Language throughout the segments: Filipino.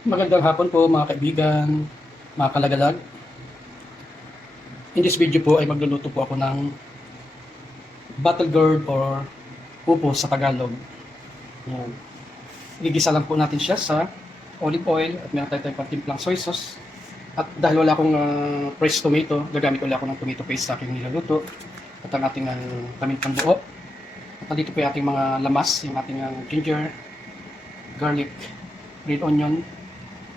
Magandang hapon po mga kaibigan, mga kalagalag. In this video po ay magluluto po ako ng battle gourd or upo sa Tagalog. Yan. Igigisa lang po natin siya sa olive oil at meron tayong pantimplang soy sauce. At dahil wala akong fresh tomato, gagamit ulit ako ng tomato paste sa aking niluluto. At ang ating pamintang buo. At dito po yung ating mga lamas, yung ating ginger, garlic, red onion,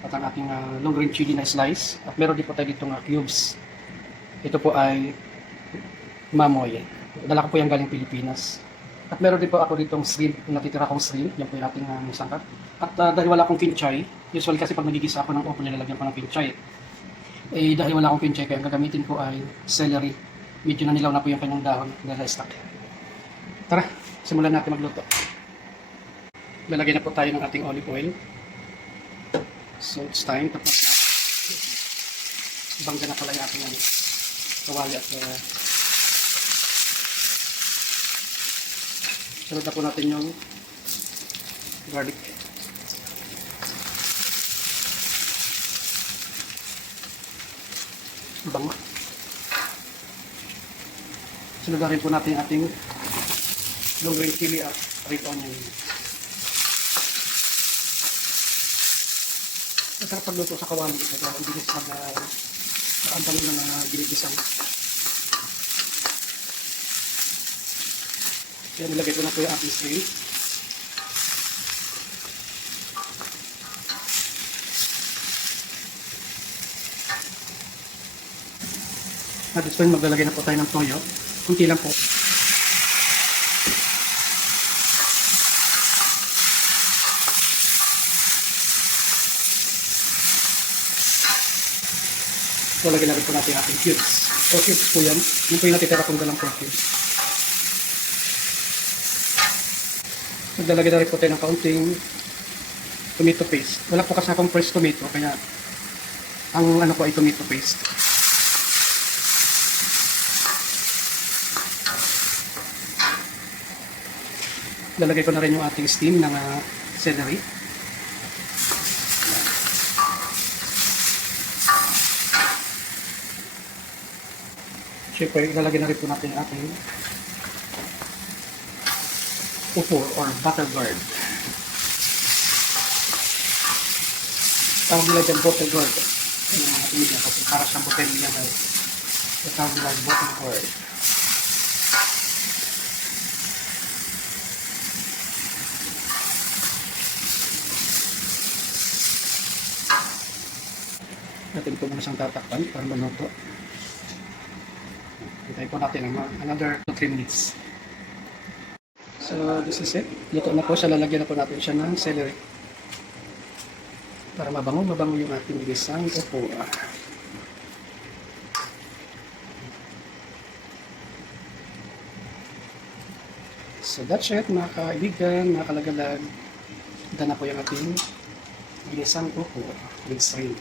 at ang ating long green chili na slice. At meron din po tayo dito cubes. Ito po ay mamoy. Dala ko po yung galing Pilipinas. At meron din po ako ditong shrimp, natitira kong shrimp. Yan po yung ating sangkap. At dahil wala akong kinchay, usually kasi pag nagigisa ako ng opo, nilalagyan ko ng kinchay. Eh dahil wala akong kinchay, kaya ang gagamitin ko ay celery. Medyo na nilaw na po yung kanyang dahon dahil stock. Tara, simulan natin magluto. Lalagyan na po tayo ng ating olive oil. So it's time, tapos na. Bangga na pala yung ating kawali at sunod na po natin yung garlic. Bango. Sunod na rin po natin yung ating long green chili at red onion. Masarap pagluto sa kawali ito dahil ang bilis ang dami na ginigisang. Kaya nilagay ko na po yung ating shrimp. At this point maglalagay na po tayo ng toyo. Kunti lang po. So, lagyan na rin po natin ating cubes. So, cubes po yan. Yun po yung natitira kong dalang cubes. Maglalagay na rin po tayo ng kaunting tomato paste. Wala po kasi akong fresh tomato, kaya ang ano po ay tomato paste. Lalagay ko na rin yung ating steam ng celery. Siyempre, ilalagay na rin po natin yung ating upo or battle gourd. Tawag nila dyan battle gourd. Yung mga tingin kasi para siyang botelya na tawag nila battle gourd. Natin po muna siyang tatakpan para maluto. Hintayin po natin another 2-3 minutes. So this is it. Luto na po siya. Lalagyan na po natin siya ng celery. Para mabango yung ating gisang upo. So that's it mga kaibigan, mga kalagalag. Ito na po yung ating gisang upo with shrimp.